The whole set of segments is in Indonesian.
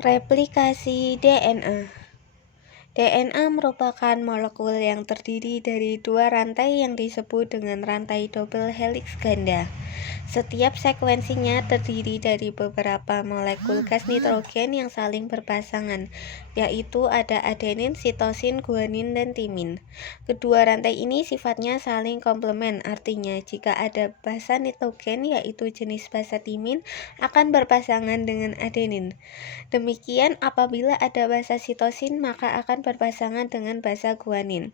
Replikasi DNA. DNA merupakan molekul yang terdiri dari dua rantai yang disebut dengan rantai double helix ganda. Setiap sekuensinya terdiri dari beberapa molekul gas nitrogen yang saling berpasangan, yaitu ada adenin, sitosin, guanin, dan timin. Kedua rantai ini sifatnya saling komplement, artinya jika ada basa nitrogen yaitu jenis basa timin akan berpasangan dengan adenin. Demikian apabila ada basa sitosin maka akan berpasangan dengan basa guanin.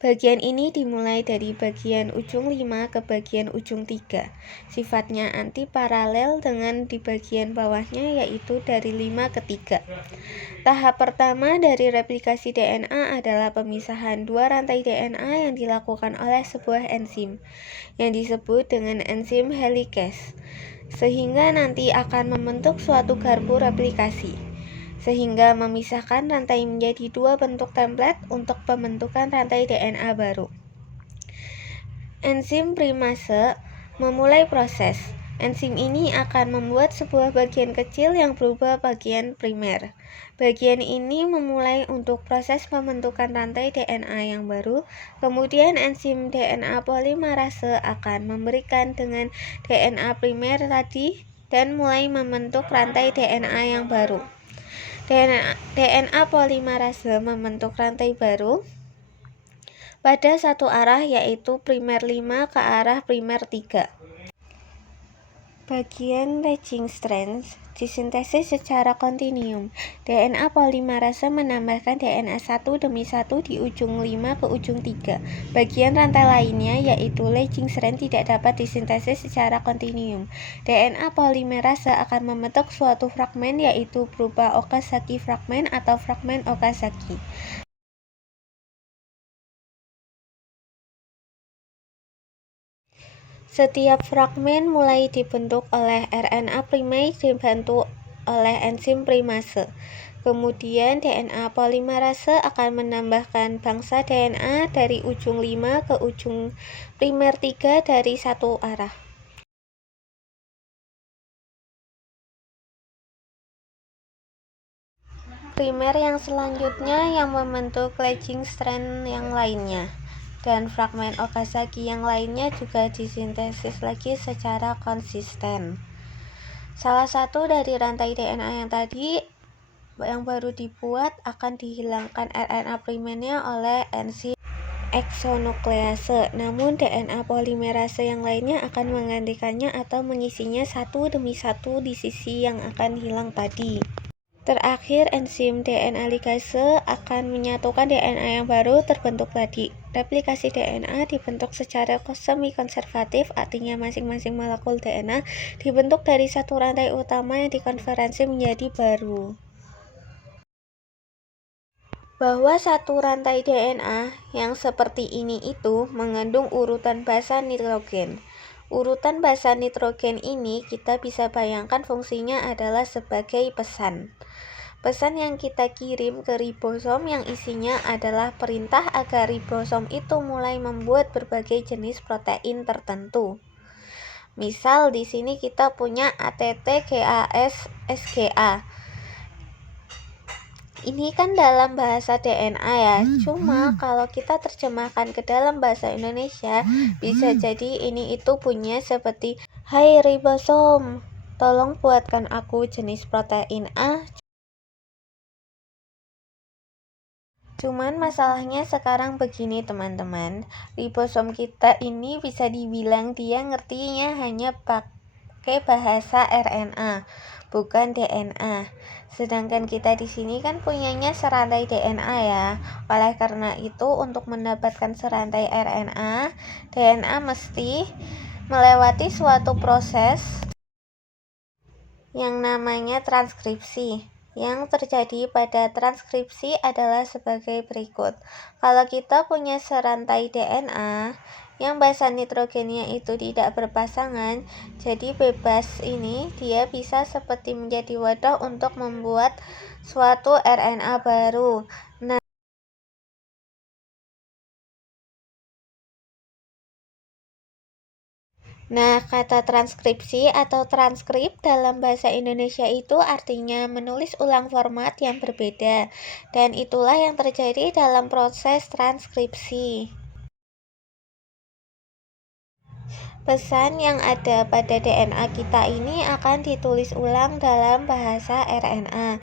Bagian ini dimulai dari bagian ujung 5 ke bagian ujung 3. Sifatnya antiparalel dengan di bagian bawahnya yaitu dari 5 ke 3. Tahap pertama dari replikasi DNA adalah pemisahan dua rantai DNA yang dilakukan oleh sebuah enzim yang disebut dengan enzim helikase, sehingga nanti akan membentuk suatu garpu replikasi, sehingga memisahkan rantai menjadi dua bentuk template untuk pembentukan rantai DNA baru. Enzim primase memulai proses. Enzim ini akan membuat sebuah bagian kecil yang berubah bagian primer. Bagian ini memulai untuk proses pembentukan rantai DNA yang baru. Kemudian enzim DNA polimerase akan memberikan dengan DNA primer tadi dan mulai membentuk rantai DNA yang baru. DNA polimerase membentuk rantai baru pada satu arah yaitu primer 5 ke arah primer 3. Bagian leaching strands disintesis secara kontinum. DNA polimerase menambahkan DNA satu demi satu di ujung 5 ke ujung 3. Bagian rantai lainnya yaitu leaching strand tidak dapat disintesis secara kontinum. DNA polimerase akan membentuk suatu fragmen yaitu berupa Okazaki fragmen atau fragmen Okazaki. Setiap fragmen mulai dibentuk oleh RNA primer dibantu oleh enzim primase. Kemudian DNA polimerase akan menambahkan bangsa DNA dari ujung 5 ke ujung primer 3 dari satu arah. Primer yang selanjutnya yang membentuk leaching strand yang lainnya. Dan fragmen Okazaki yang lainnya juga disintesis lagi secara konsisten. Salah satu dari rantai DNA yang tadi yang baru dibuat akan dihilangkan RNA primernya oleh enzim eksonuklease. Namun DNA polimerase yang lainnya akan menggantikannya atau mengisinya satu demi satu di sisi yang akan hilang tadi. Terakhir, enzim DNA ligase akan menyatukan DNA yang baru terbentuk tadi. Replikasi DNA dibentuk secara semi-konservatif, artinya masing-masing molekul DNA dibentuk dari satu rantai utama yang dikonversi menjadi baru. Bahwa satu rantai DNA yang seperti ini itu mengandung urutan basa nitrogen. Urutan basa nitrogen ini kita bisa bayangkan fungsinya adalah sebagai pesan. Pesan yang kita kirim ke ribosom yang isinya adalah perintah agar ribosom itu mulai membuat berbagai jenis protein tertentu. Misal di sini kita punya ATT GAS SGA. Ini kan dalam bahasa DNA ya. Cuma kalau kita terjemahkan ke dalam bahasa Indonesia, bisa jadi ini itu bunyinya seperti, "Hai ribosom, tolong buatkan aku jenis protein A." Cuman masalahnya sekarang begini teman-teman, ribosom kita ini bisa dibilang dia ngertinya hanya pakai bahasa RNA, bukan DNA. Sedangkan kita di sini kan punyanya serantai DNA ya. Oleh karena itu untuk mendapatkan serantai RNA, DNA mesti melewati suatu proses yang namanya transkripsi. Yang terjadi pada transkripsi adalah sebagai berikut. Kalau kita punya serantai DNA yang basa nitrogennya itu tidak berpasangan, jadi bebas ini dia bisa seperti menjadi wadah untuk membuat suatu RNA baru. Nah, kata transkripsi atau transkrip dalam bahasa Indonesia itu artinya menulis ulang format yang berbeda, dan itulah yang terjadi dalam proses transkripsi. Pesan yang ada pada DNA kita ini akan ditulis ulang dalam bahasa RNA.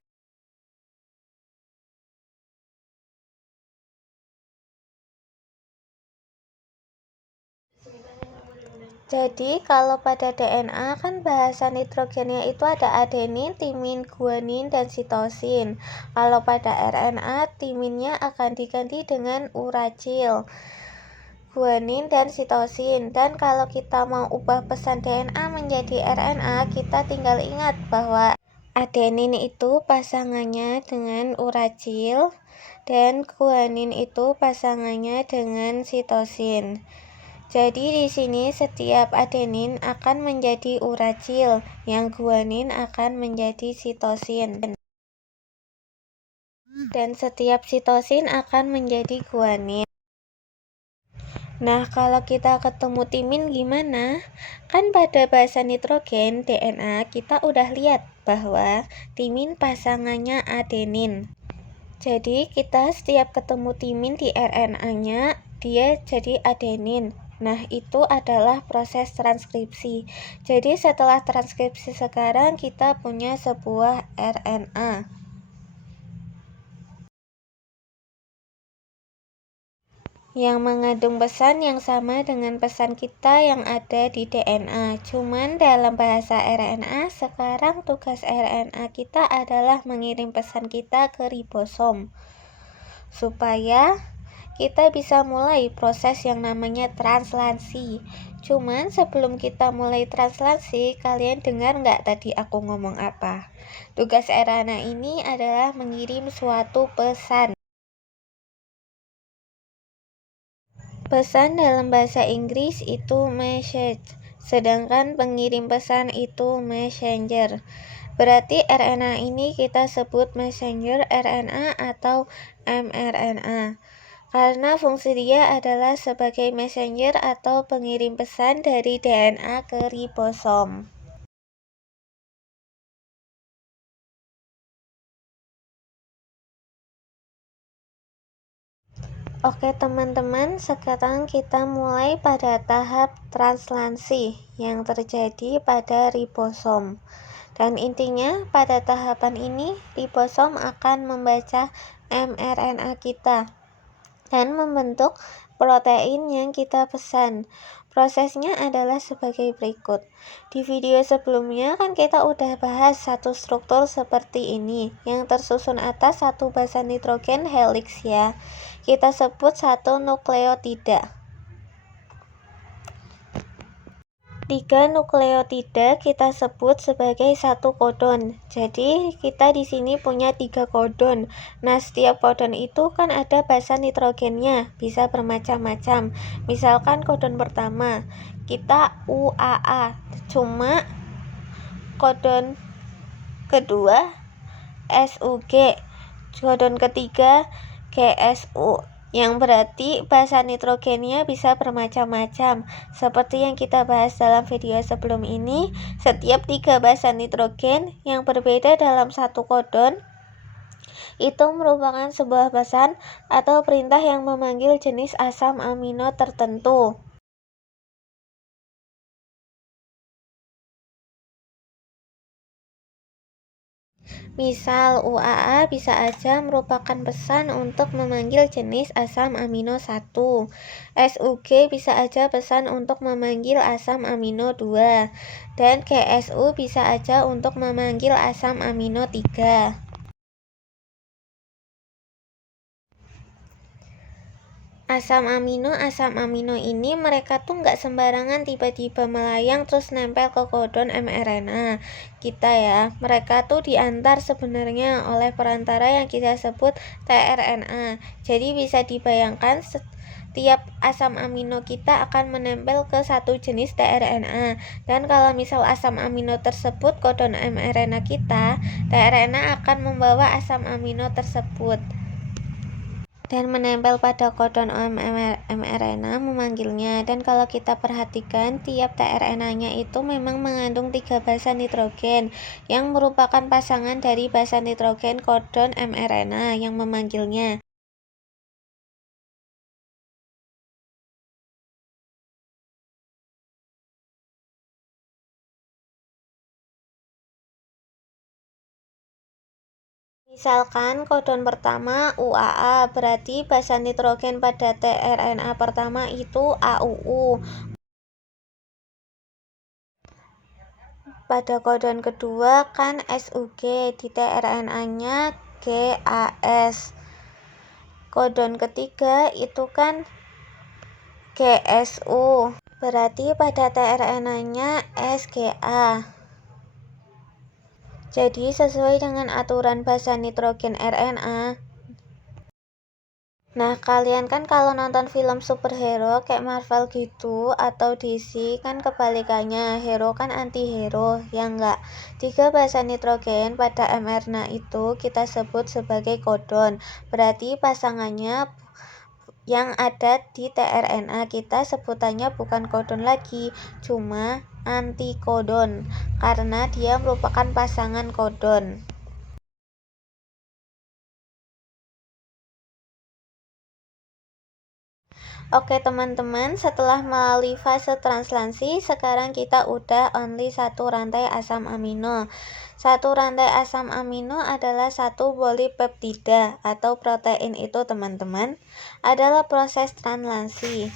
Jadi kalau pada DNA kan bahasa nitrogennya itu ada adenin, timin, guanin, dan sitosin. Kalau pada RNA timinnya akan diganti dengan uracil, guanin, dan sitosin. Dan kalau kita mau ubah pesan DNA menjadi RNA, kita tinggal ingat bahwa adenin itu pasangannya dengan uracil dan guanin itu pasangannya dengan sitosin. Jadi di sini setiap adenin akan menjadi uracil, yang guanin akan menjadi sitosin. Dan setiap sitosin akan menjadi guanin. Nah, kalau kita ketemu timin gimana? Kan pada bahasa nitrogen DNA kita udah lihat bahwa timin pasangannya adenin. Jadi kita setiap ketemu timin di RNA-nya, dia jadi adenin. Nah, itu adalah proses transkripsi. Jadi setelah transkripsi sekarang kita punya sebuah RNA. Yang mengandung pesan yang sama dengan pesan kita yang ada di DNA. Cuman dalam bahasa RNA, sekarang tugas RNA kita adalah mengirim pesan kita ke ribosom. Supaya kita bisa mulai proses yang namanya translasi. Cuman sebelum kita mulai translasi, kalian dengar nggak tadi aku ngomong apa? Tugas RNA ini adalah mengirim suatu pesan. Pesan dalam bahasa Inggris itu message, sedangkan pengirim pesan itu messenger. Berarti RNA ini kita sebut messenger RNA atau mRNA. Karena fungsi dia adalah sebagai messenger atau pengirim pesan dari DNA ke ribosom. Oke teman-teman, sekarang kita mulai pada tahap translasi yang terjadi pada ribosom. Dan intinya pada tahapan ini ribosom akan membaca mRNA kita dan membentuk protein yang kita pesan. Prosesnya adalah sebagai berikut. Di video sebelumnya kan kita udah bahas satu struktur seperti ini, yang tersusun atas satu basa nitrogen helix ya. Kita sebut satu nukleotida. 3 nukleotida kita sebut sebagai satu kodon. Jadi kita di sini punya 3 kodon. Nah, setiap kodon itu kan ada basa nitrogennya, bisa bermacam-macam. Misalkan kodon pertama kita UAA, cuma kodon kedua SUG, kodon ketiga GSU, yang berarti basa nitrogennya bisa bermacam-macam. Seperti yang kita bahas dalam video sebelum ini, setiap 3 basa nitrogen yang berbeda dalam satu kodon itu merupakan sebuah pesan atau perintah yang memanggil jenis asam amino tertentu. Misal UAA bisa aja merupakan pesan untuk memanggil jenis asam amino 1. SUG bisa aja pesan untuk memanggil asam amino 2. Dan GSU bisa aja untuk memanggil asam amino 3. Asam amino ini mereka tuh nggak sembarangan tiba-tiba melayang terus nempel ke kodon mRNA kita ya. Mereka tuh diantar sebenarnya oleh perantara yang kita sebut tRNA. Jadi bisa dibayangkan setiap asam amino kita akan menempel ke satu jenis tRNA. Dan kalau misal asam amino tersebut kodon mRNA kita, tRNA akan membawa asam amino tersebut. dan menempel pada kodon mRNA memanggilnya. Dan kalau kita perhatikan, tiap tRNA-nya itu memang mengandung 3 basa nitrogen yang merupakan pasangan dari basa nitrogen kodon mRNA yang memanggilnya. Misalkan kodon pertama UAA, berarti basa nitrogen pada tRNA pertama itu AUU. Pada kodon kedua kan SUG, di tRNA-nya GAS. Kodon ketiga itu kan GSU, berarti pada tRNA-nya SGA. Jadi sesuai dengan aturan basa nitrogen RNA. Nah, kalian kan kalau nonton film superhero kayak Marvel gitu atau DC kan kebalikannya, hero kan anti-hero, ya enggak? 3 basa nitrogen pada mRNA itu kita sebut sebagai kodon. Berarti pasangannya yang ada di tRNA kita sebutannya bukan kodon lagi, cuma antikodon, karena dia merupakan pasangan kodon. Oke teman-teman, setelah melalui fase translasi, sekarang kita udah only satu rantai asam amino. Satu rantai asam amino adalah satu polipeptida atau protein itu teman-teman, adalah proses translasi.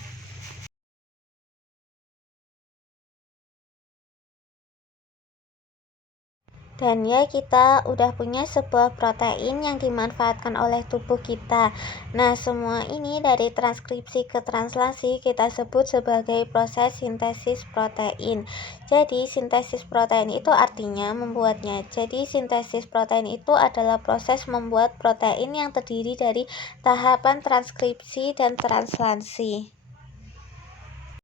Dan ya kita udah punya sebuah protein yang dimanfaatkan oleh tubuh kita. Nah semua ini dari transkripsi ke translasi kita sebut sebagai proses sintesis protein. Jadi sintesis protein itu artinya membuatnya. Jadi sintesis protein itu adalah proses membuat protein yang terdiri dari tahapan transkripsi dan translasi.